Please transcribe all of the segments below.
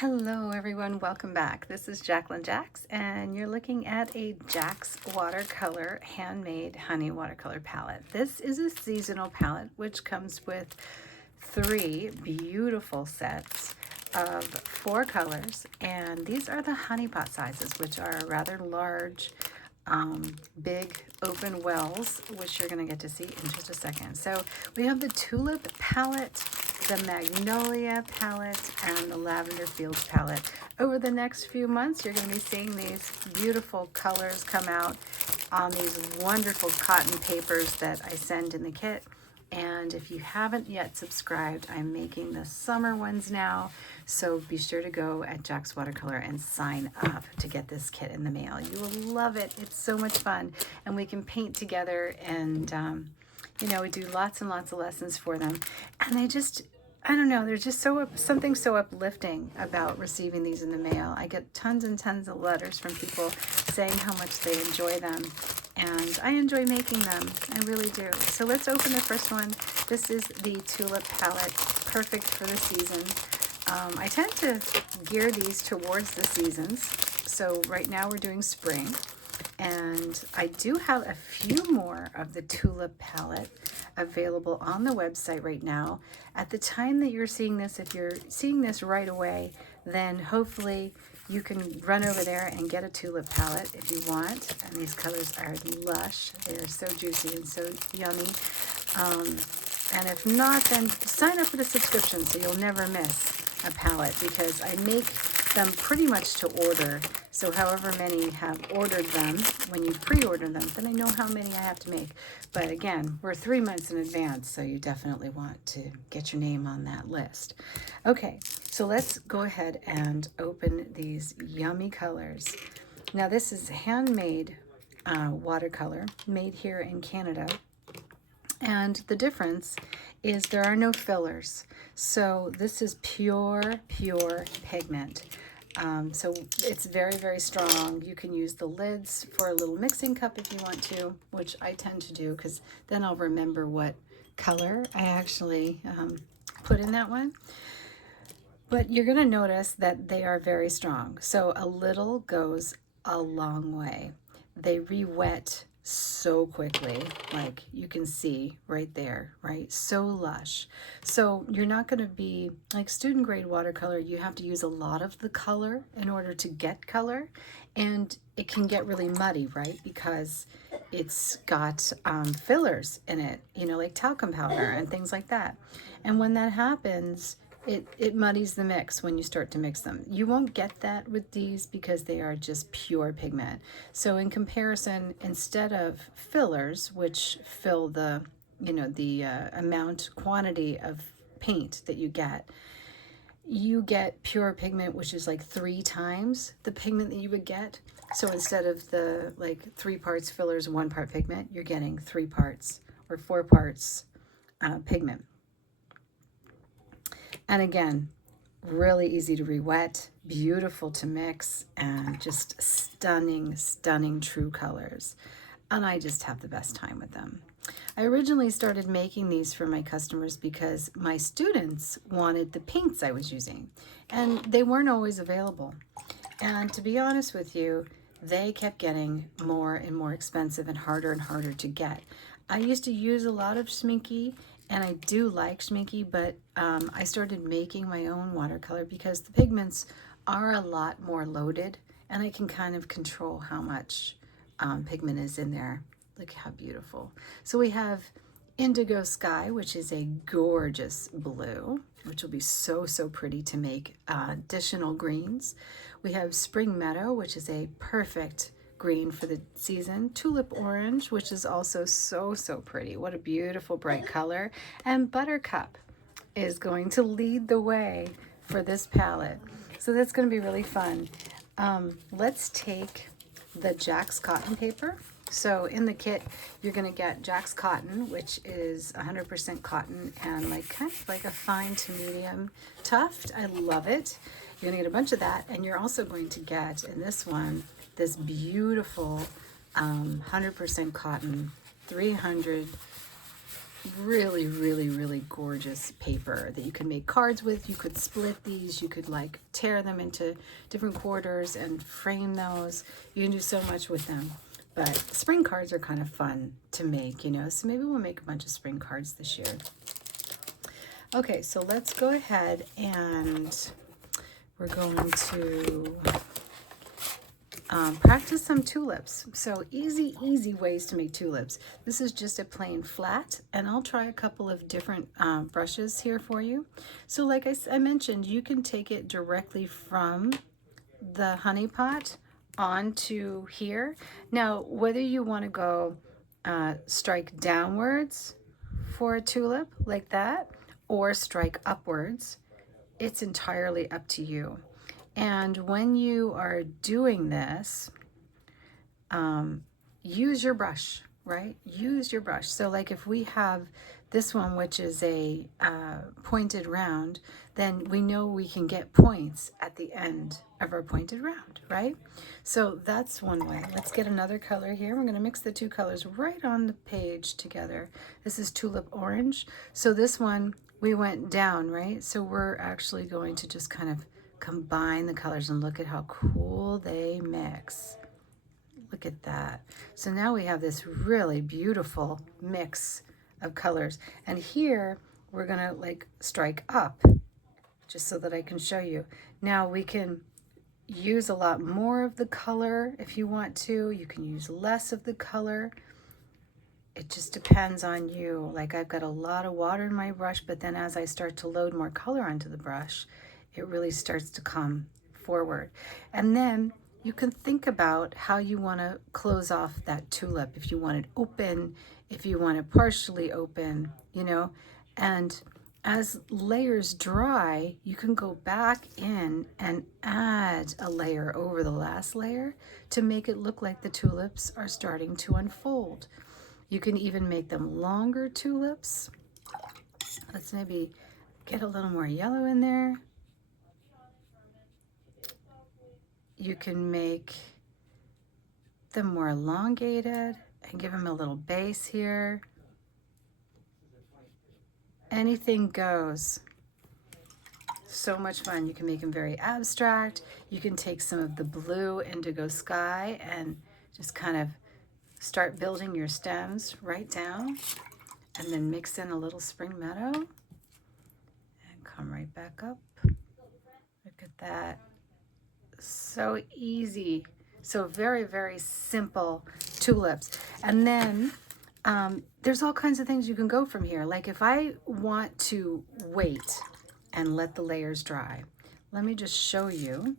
Hello everyone, welcome back. This is Jacqueline Jax and you're looking at a JaxWatercolor handmade honey watercolor palette. This is a seasonal palette which comes with 3 beautiful sets of 4 colors, and these are the honeypot sizes, which are rather large, big open wells, which you're going to get to see in just a second. So we have the Tulip Palette, the Magnolia Palette, and the Lavender Fields Palette. Over the next few months, you're going to be seeing these beautiful colors come out on these wonderful cotton papers that I send in the kit. And if you haven't yet subscribed, I'm making the summer ones now. So be sure to go at JaxWatercolor and sign up to get this kit in the mail. You will love it. It's so much fun. And we can paint together, and, you know, we do lots and lots of lessons for them. And I don't know, there's just something so uplifting about receiving these in the mail. I get tons and tons of letters from people saying how much they enjoy them. And I enjoy making them, I really do. So let's open the first one. This is the Tulip Palette, perfect for the season. I tend to gear these towards the seasons. So right now we're doing spring, and I do have a few more of the Tulip Palette available on the website right now. At the time that you're seeing this, if you're seeing this right away, then hopefully you can run over there and get a Tulip Palette if you want. And these colors are lush. They are so juicy and so yummy. And if not, then sign up for the subscription so you'll never miss a palette, because I make them pretty much to order. So however many have ordered them, when you pre-order them, then I know how many I have to make. But again, we're 3 months in advance, so you definitely want to get your name on that list. Okay, so let's go ahead and open these yummy colors. Now this is handmade watercolor, made here in Canada. And the difference is there are no fillers. So this is pure pigment. So it's very, very strong. You can use the lids for a little mixing cup if you want to, which I tend to do because then I'll remember what color I actually put in that one. But you're going to notice that they are very strong. So a little goes a long way. They re-wet so quickly, like you can see right there, right? So lush. So you're not going to be like student grade watercolor. You have to use a lot of the color in order to get color, and it can get really muddy, right? Because it's got fillers in it, you know, like talcum powder and things like that. And when that happens, it muddies the mix when you start to mix them. You won't get that with these because they are just pure pigment. So in comparison, instead of fillers, which fill the, you know, the quantity of paint that you get pure pigment, which is like 3 times the pigment that you would get. So instead of the like 3 parts fillers, 1 part pigment, you're getting 3 parts or 4 parts pigment. And again, really easy to re-wet, beautiful to mix, and just stunning, stunning true colors. And I just have the best time with them. I originally started making these for my customers because my students wanted the paints I was using, and they weren't always available. And to be honest with you, they kept getting more and more expensive and harder to get. I used to use a lot of Schminky, and I do like Schminky, but I started making my own watercolor because the pigments are a lot more loaded, and I can kind of control how much pigment is in there. Look how beautiful. So we have Indigo Sky, which is a gorgeous blue, which will be so pretty to make additional greens. We have Spring Meadow, which is a perfect green for the season. Tulip Orange, which is also so pretty. What a beautiful bright color. And Buttercup is going to lead the way for this palette. So that's going to be really fun. Let's take the Jax cotton paper. So in the kit, you're going to get Jax cotton, which is 100% cotton and like kind of like a fine to medium tuft. I love it. You're going to get a bunch of that, and you're also going to get in this one this beautiful 100% cotton 300 really, really, really gorgeous paper that you can make cards with. You could split these, you could like tear them into different quarters and frame those. You can do so much with them. But spring cards are kind of fun to make, you know, so maybe we'll make a bunch of spring cards this year. Okay, so let's go ahead and we're going to practice some tulips. So easy ways to make tulips. This is just a plain flat, and I'll try a couple of different brushes here for you. So like I mentioned, you can take it directly from the honey pot onto here. Now, whether you want to go strike downwards for a tulip like that, or strike upwards, it's entirely up to you. And when you are doing this, use your brush, right? Use your brush. So like if we have this one, which is a pointed round, then we know we can get points at the end of our pointed round, right? So that's one way. Let's get another color here. We're going to mix the two colors right on the page together. This is Tulip Orange. So this one, we went down, right? So we're actually going to just kind of combine the colors and look at how cool they mix. Look at that. So now we have this really beautiful mix of colors. And here we're gonna like strike up just so that I can show you. Now we can use a lot more of the color if you want to. You can use less of the color. It just depends on you. Like I've got a lot of water in my brush, but then as I start to load more color onto the brush, it really starts to come forward. And then you can think about how you want to close off that tulip. If you want it open, if you want it partially open, you know. And as layers dry, you can go back in and add a layer over the last layer to make it look like the tulips are starting to unfold. You can even make them longer tulips. Let's maybe get a little more yellow in there. You can make them more elongated and give them a little base here. Anything goes. So much fun. You can make them very abstract. You can take some of the blue indigo sky and just kind of start building your stems right down, and then mix in a little spring meadow and come right back up. Look at that. So easy. So very, very simple tulips. And then there's all kinds of things you can go from here. Like if I want to wait and let the layers dry, let me just show you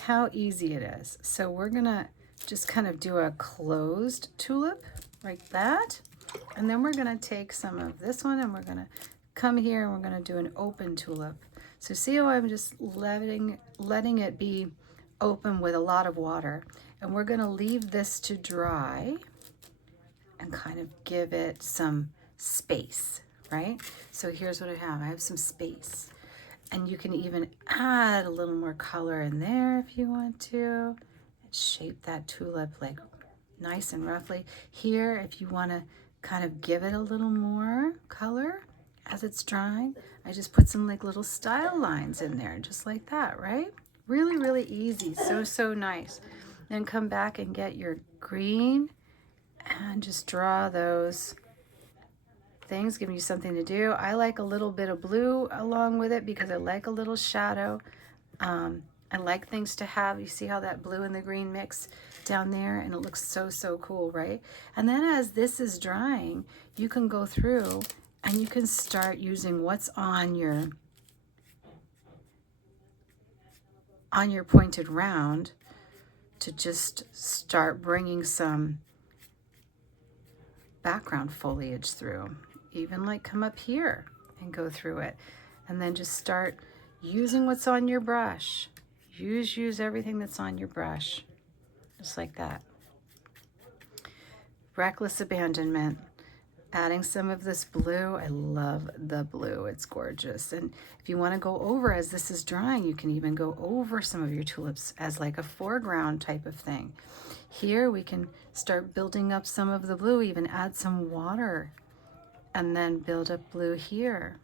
how easy it is. So we're gonna just kind of do a closed tulip like that. And then we're gonna take some of this one and we're gonna come here and we're gonna do an open tulip. So see how I'm just letting it be open with a lot of water. And we're gonna leave this to dry and kind of give it some space, right? So here's what I have. I have some space. And you can even add a little more color in there if you want to. Shape that tulip like nice and roughly. Here, if you want to kind of give it a little more color as it's drying, I just put some like little style lines in there, just like that, right? Really, really easy. So nice. Then come back and get your green and just draw those things, giving you something to do. I like a little bit of blue along with it because I like a little shadow. I like things to have. You see how that blue and the green mix down there, and it looks so cool, right? And then as this is drying, you can go through and you can start using what's on your pointed round to just start bringing some background foliage through. Even like come up here and go through it, and then just start using what's on your brush. Use everything that's on your brush, just like that. Reckless abandonment. Adding some of this blue. I love the blue. It's gorgeous. And if you want to go over as this is drying, you can even go over some of your tulips as like a foreground type of thing. Here we can start building up some of the blue, even add some water and then build up blue here.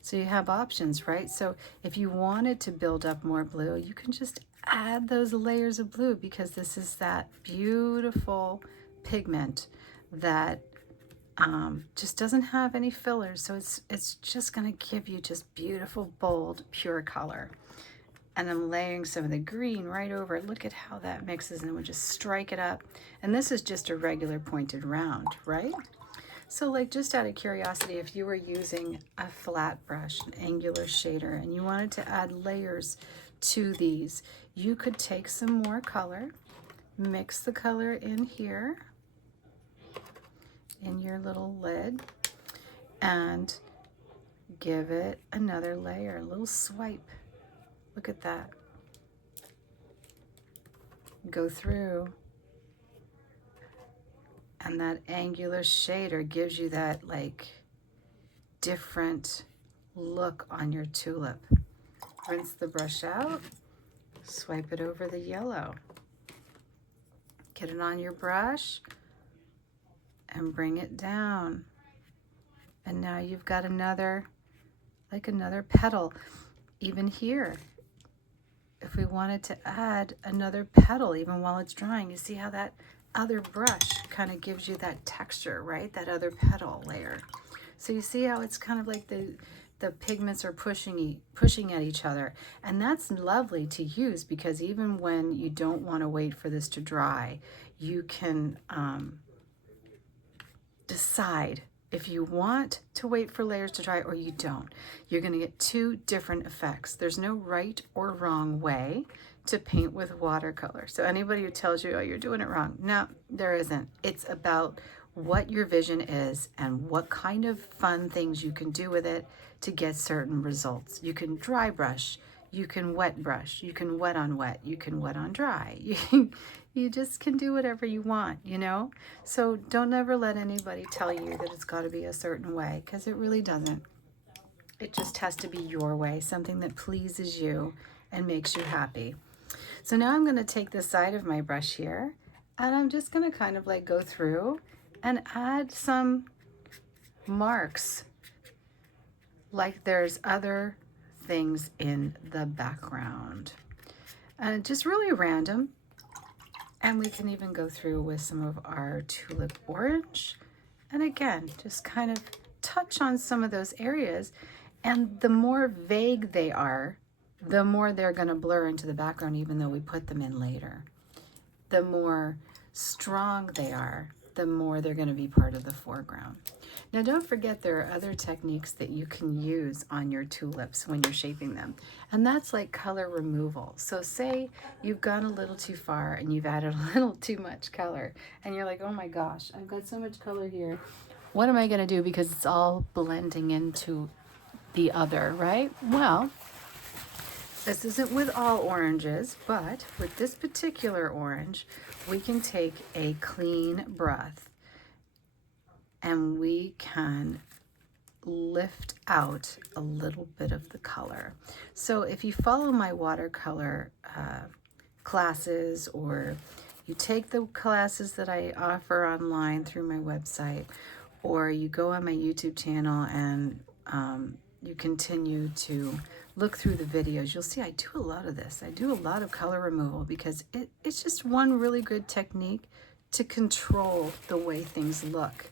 So you have options, right? So if you wanted to build up more blue, you can just add those layers of blue, because this is that beautiful pigment that just doesn't have any fillers. So it's just going to give you just beautiful, bold, pure color. And I'm layering some of the green right over. Look at how that mixes, and we'll just strike it up. And this is just a regular pointed round, right? So like, just out of curiosity, if you were using a flat brush, an angular shader, and you wanted to add layers to these, you could take some more color, mix the color in here, in your little lid, and give it another layer, a little swipe. Look at that. Go through. And that angular shader gives you that like different look on your tulip. Rinse the brush out, swipe it over the yellow. Get it on your brush and bring it down. And now you've got another, like another petal. Even here, if we wanted to add another petal even while it's drying, you see how that other brush kind of gives you that texture, right? That other petal layer. So you see how it's kind of like the pigments are pushing at each other. And that's lovely to use, because even when you don't want to wait for this to dry, you can decide if you want to wait for layers to dry or you don't. You're going to get two different effects. There's no right or wrong way to paint with watercolor. So anybody who tells you, oh, you're doing it wrong, no, there isn't. It's about what your vision is and what kind of fun things you can do with it to get certain results. You can dry brush, you can wet brush, you can wet on wet, you can wet on dry. You just can do whatever you want, you know? So don't ever let anybody tell you that it's got to be a certain way, because it really doesn't. It just has to be your way, something that pleases you and makes you happy. So now I'm going to take the side of my brush here, and I'm just going to kind of like go through and add some marks like there's other things in the background. And just really random. And we can even go through with some of our tulip orange. And again, just kind of touch on some of those areas. And the more vague they are, the more they're going to blur into the background, even though we put them in later. The more strong they are, the more they're going to be part of the foreground. Now, don't forget there are other techniques that you can use on your tulips when you're shaping them, and that's like color removal. So say you've gone a little too far and you've added a little too much color, and you're like, oh my gosh, I've got so much color here. What am I going to do, because it's all blending into the other, right? Well, this isn't with all oranges, but with this particular orange, we can take a clean brush and we can lift out a little bit of the color. So if you follow my watercolor classes, or you take the classes that I offer online through my website, or you go on my YouTube channel and you continue to look through the videos, you'll see I do a lot of this. I do a lot of color removal, because it's just one really good technique to control the way things look.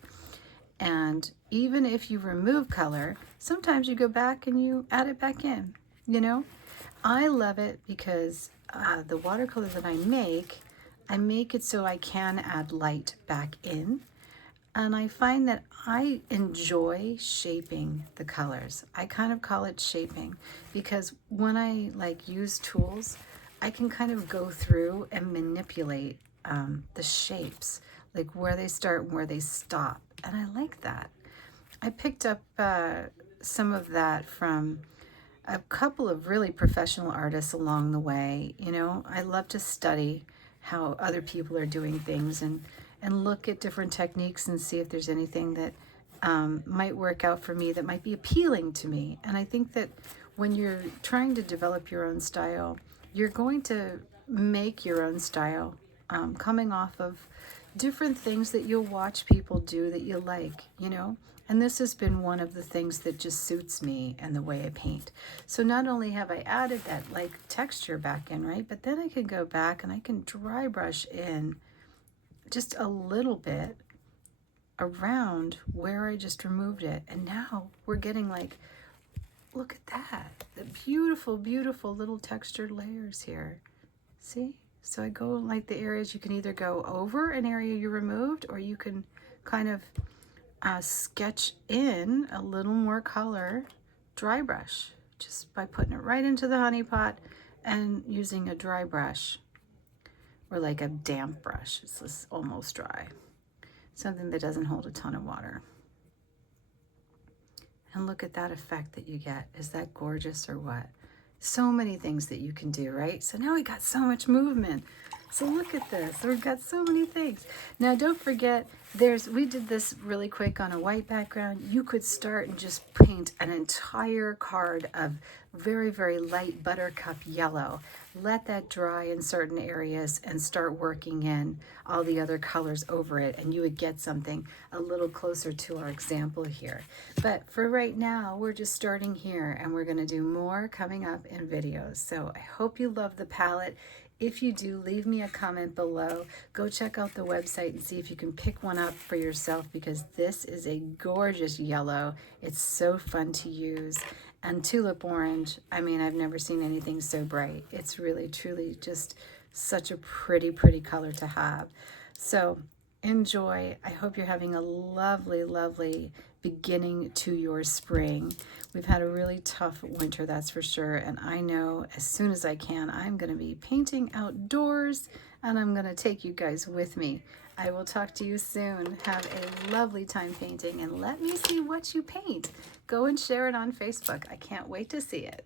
And even if you remove color, sometimes you go back and you add it back in, you know? I love it because the watercolor that I make it so I can add light back in. And I find that I enjoy shaping the colors. I kind of call it shaping, because when I like use tools, I can kind of go through and manipulate the shapes, like where they start and where they stop. And I like that. I picked up some of that from a couple of really professional artists along the way. You know, I love to study how other people are doing things, and look at different techniques and see if there's anything that might work out for me, that might be appealing to me. And I think that when you're trying to develop your own style, you're going to make your own style coming off of different things that you'll watch people do that you like, you know? And this has been one of the things that just suits me and the way I paint. So not only have I added that like texture back in, right? But then I can go back and I can dry brush in just a little bit around where I just removed it. And now we're getting like, look at that. The beautiful, beautiful little textured layers here. See? So I go like the areas, you can either go over an area you removed, or you can kind of sketch in a little more color, dry brush, just by putting it right into the honey pot and using a dry brush, or like a damp brush. This is almost dry. Something that doesn't hold a ton of water. And look at that effect that you get. Is that gorgeous or what? So many things that you can do, right? So now we got so much movement. So look at this. We've got so many things. Now don't forget, we did this really quick on a white background. You could start and just paint an entire card of very, very light buttercup yellow. Let that dry in certain areas and start working in all the other colors over it, and you would get something a little closer to our example here. But for right now, we're just starting here, and we're going to do more coming up in videos. So I hope you love the palette. If you do, leave me a comment below. Go check out the website and see if you can pick one up for yourself, because this is a gorgeous yellow. It's so fun to use. And tulip orange, I mean, I've never seen anything so bright. It's really, truly just such a pretty, pretty color to have. So enjoy. I hope you're having a lovely, lovely beginning to your spring. We've had a really tough winter, that's for sure. And I know as soon as I can, I'm going to be painting outdoors, and I'm going to take you guys with me. I will talk to you soon. Have a lovely time painting, and let me see what you paint. Go and share it on Facebook. I can't wait to see it.